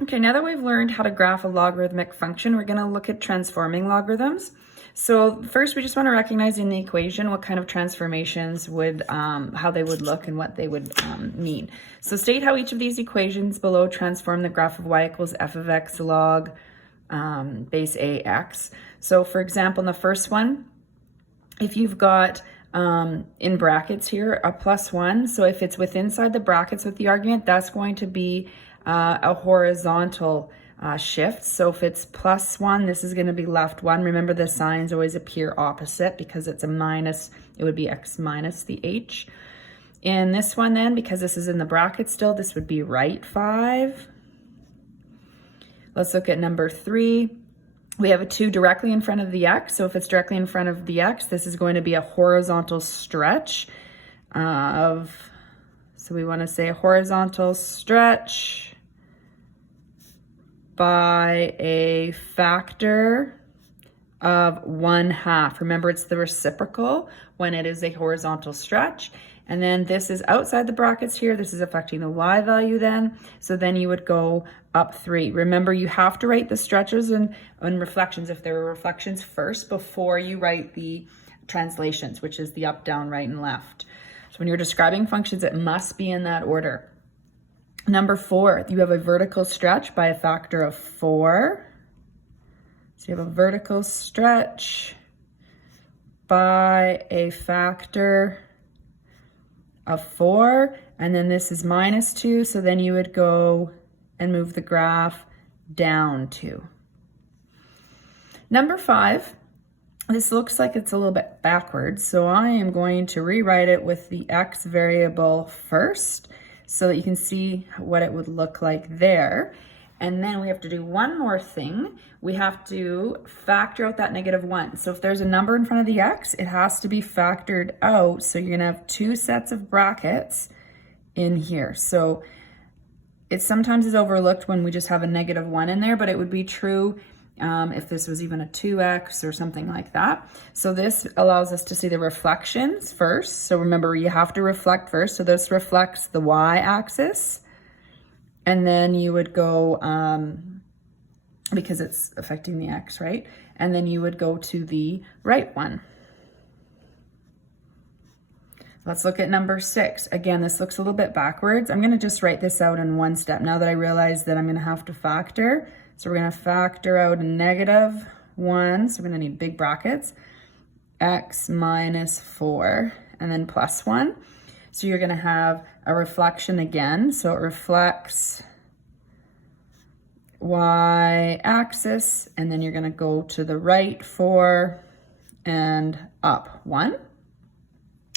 Okay, now that we've learned how to graph a logarithmic function, we're going to look at transforming logarithms. So first, we just want to recognize in the equation what kind of transformations would, how they would look and what they would mean. So state how each of these equations below transform the graph of y equals f of x log base ax. So for example, in the first one, if you've got in brackets here a +1, so if it's inside the brackets with the argument, that's going to be a horizontal shift. So if it's +1, this is going to be left 1. Remember, the signs always appear opposite because it's a minus. It would be x minus the h. In this one then, because this is in the bracket still, this would be right 5. Let's look at number 3. We have a 2 directly in front of the x. So if it's directly in front of the x, this is going to be a horizontal stretch of, so we want to say a horizontal stretch by a factor of 1/2. Remember, it's the reciprocal when it is a horizontal stretch. And then this is outside the brackets here. This is affecting the y value then. So then you would go up 3. Remember, you have to write the stretches and reflections, if there are reflections, first before you write the translations, which is the up, down, right, and left. So when you're describing functions, it must be in that order. Number 4, you have a vertical stretch by a factor of 4. So you have a vertical stretch by a factor of 4, and then this is -2, so then you would go and move the graph down 2. Number 5, this looks like it's a little bit backwards, so I am going to rewrite it with the x variable first so that you can see what it would look like there. And then we have to do one more thing. We have to factor out that -1. So if there's a number in front of the x, it has to be factored out. So you're gonna have 2 sets of brackets in here. So it sometimes is overlooked when we just have a -1 in there, but it would be true if this was even a 2x or something like that. So this allows us to see the reflections first. So remember, you have to reflect first. So this reflects the y-axis. And then you would go, because it's affecting the x, right? And then you would go to the right one. Let's look at number 6. Again, this looks a little bit backwards. I'm gonna just write this out in one step now that I realize that I'm gonna have to factor. So we're gonna factor out a -1, so we're gonna need big brackets, x minus 4, and then +1. So you're gonna have a reflection again, so it reflects y-axis, and then you're gonna go to the right 4 and up 1.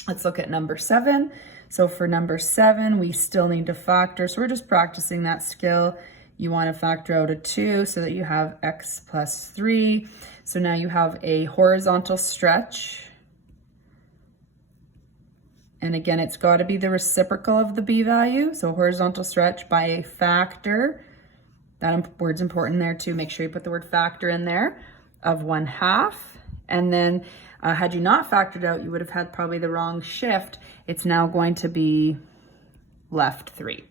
Let's look at number 7. So for number 7, we still need to factor, so we're just practicing that skill. You want to factor out a 2 so that you have x plus 3. So now you have a horizontal stretch. And again, it's got to be the reciprocal of the b value. So horizontal stretch by a factor. That word's important there too. Make sure you put the word factor in there of 1/2. And then had you not factored out, you would have had probably the wrong shift. It's now going to be left 3.